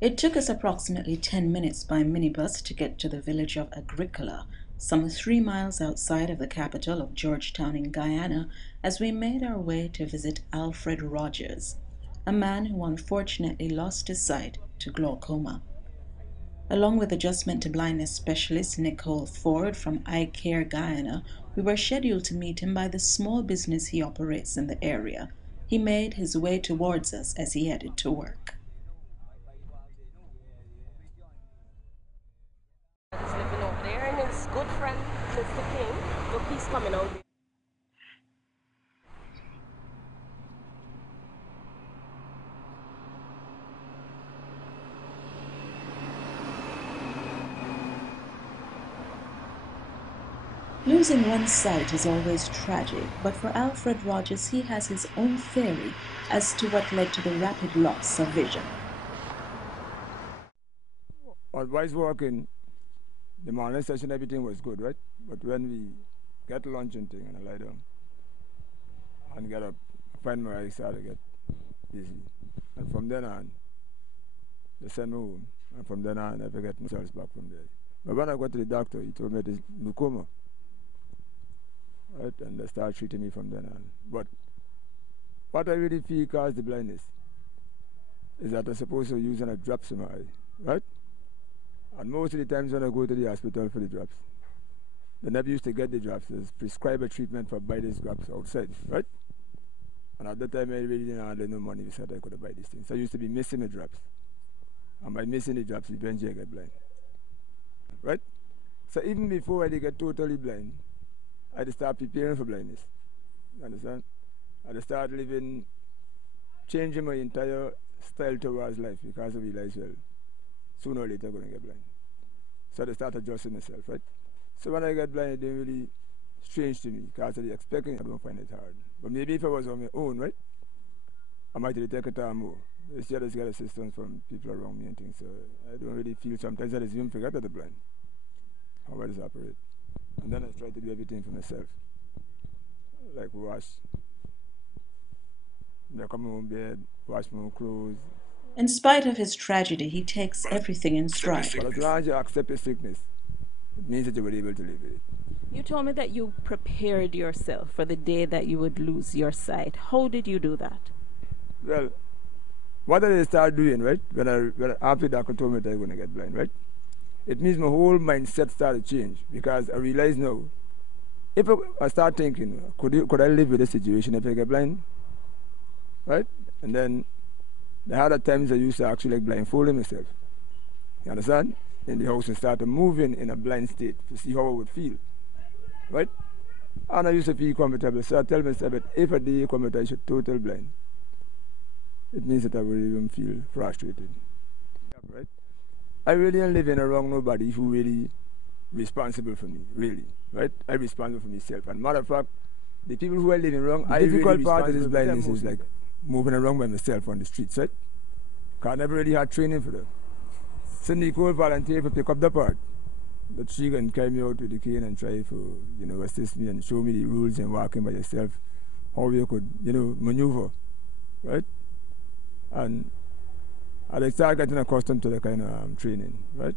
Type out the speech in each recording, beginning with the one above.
It took us approximately 10 minutes by minibus to get to the village of Agricola, some 3 miles outside of the capital of Georgetown in Guyana, as we made our way to visit Alfred Rogers, a man who unfortunately lost his sight to glaucoma. Along with adjustment to blindness specialist Nicole Ford from Eye Care Guyana, we were scheduled to meet him by the small business he operates in the area. He made his way towards us as he headed to work. He's living over there, and his good friend, Mr. King, look, he's coming out. Losing one's sight is always tragic, but for Alfred Rogers, he has his own theory as to what led to the rapid loss of vision. Advice working, the morning session, everything was good, right? But when we get lunch and thing, and I lie down and get up, I find my eyes start to get dizzy. And from then on, they send me home. And from then on, I never get no cells back from there. But when I got to the doctor, he told me it is glaucoma, right? And they start treating me from then on. But what I really feel caused the blindness is that I'm supposed to use a drops in my eye, right? And most of the times when I go to the hospital for the drops, they never used to get the drops. There's prescribe a treatment for buy these drops outside, right? And at that time, I really didn't have no money, so I could buy these things. So I used to be missing the drops. And by missing the drops, eventually I get blind, right? So even before I get totally blind, I had to start preparing for blindness. You understand? I had to start living, changing my entire style towards life because I realized, well, sooner or later I'm going to get blind. So I start adjusting myself, right? So when I get blind, it didn't really strange to me because I was expecting I don't find it hard. But maybe if I was on my own, right, I might really take a time more. It's just get assistance from people around me and things. So I don't really feel sometimes I just even forget that I'm blind, how I just operate. And then I try to do everything for myself, like wash. I come home bed, wash my own clothes. In spite of his tragedy, he takes everything in stride. But as long as you accept your sickness, it means that you were able to live with it. You told me that you prepared yourself for the day that you would lose your sight. How did you do that? Well, what did I start doing, right? After doctor told me that I'm going to get blind, right? It means my whole mindset started to change because I realize now, if I start thinking, could I live with this situation if I get blind, right? And then the other times I used to actually like blindfolding myself. You understand? In the house and start moving in a blind state to see how I would feel, right? And I used to feel comfortable. So I tell myself that if a day come I should total blind, it means that I will even feel frustrated, right? I really am living around nobody who really responsible for me, really, right? I'm responsible for myself. And matter of fact, the people who are living wrong, the difficult really part of this blindness is like moving around by myself on the streets, right? Because I never really had training for that. So Nicole volunteered to pick up the part. That she can carry me out with the cane and try to, assist me and show me the rules and walking by yourself, how you could, maneuver, right? And I started getting accustomed to the kind of training, right?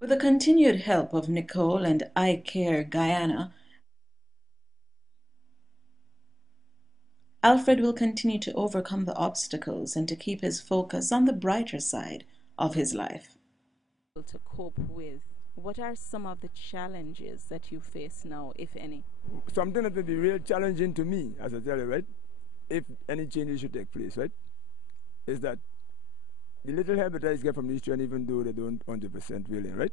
With the continued help of Nicole and Eye Care Guyana, Alfred will continue to overcome the obstacles and to keep his focus on the brighter side of his life. To cope with, what are some of the challenges that you face now, if any? Something that will be real challenging to me, as I tell you, right? If any changes should take place, right? Is that the little help that I get from these children, even though they don't 100% willing, right?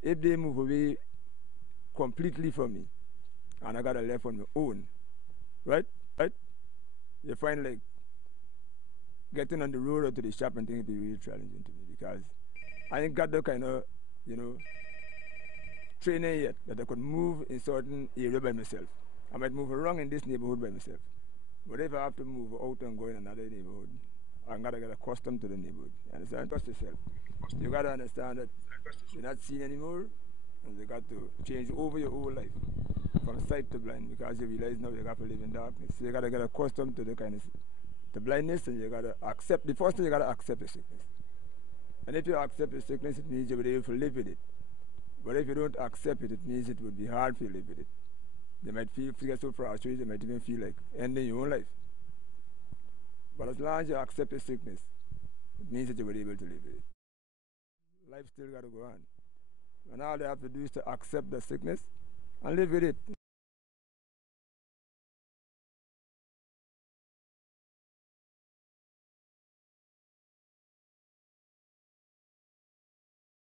If they move away completely from me, and I got a left on my own, right? You find like getting on the road or to the shop and things will be really challenging to me because I ain't got the kind of, training yet that I could move in certain area by myself. I might move around in this neighborhood by myself. But if I have to move out and go in another neighborhood, I'm gotta get accustomed to the neighborhood. You understand? Trust yourself. You gotta understand that you're not seen anymore and you got to change over your whole life from sight to blind because you realize now you got to live in darkness. So you gotta get accustomed to the kind of the blindness, and you gotta accept. The first thing, you gotta accept the sickness. And if you accept the sickness, it means you will be able to live with it. But if you don't accept it, it means it would be hard for you to live with it. You might feel so frustrated, you might even feel like ending your own life. But as long as you accept the sickness, it means that you will be able to live with it. Life still got to go on. And all they have to do is to accept the sickness and live with it.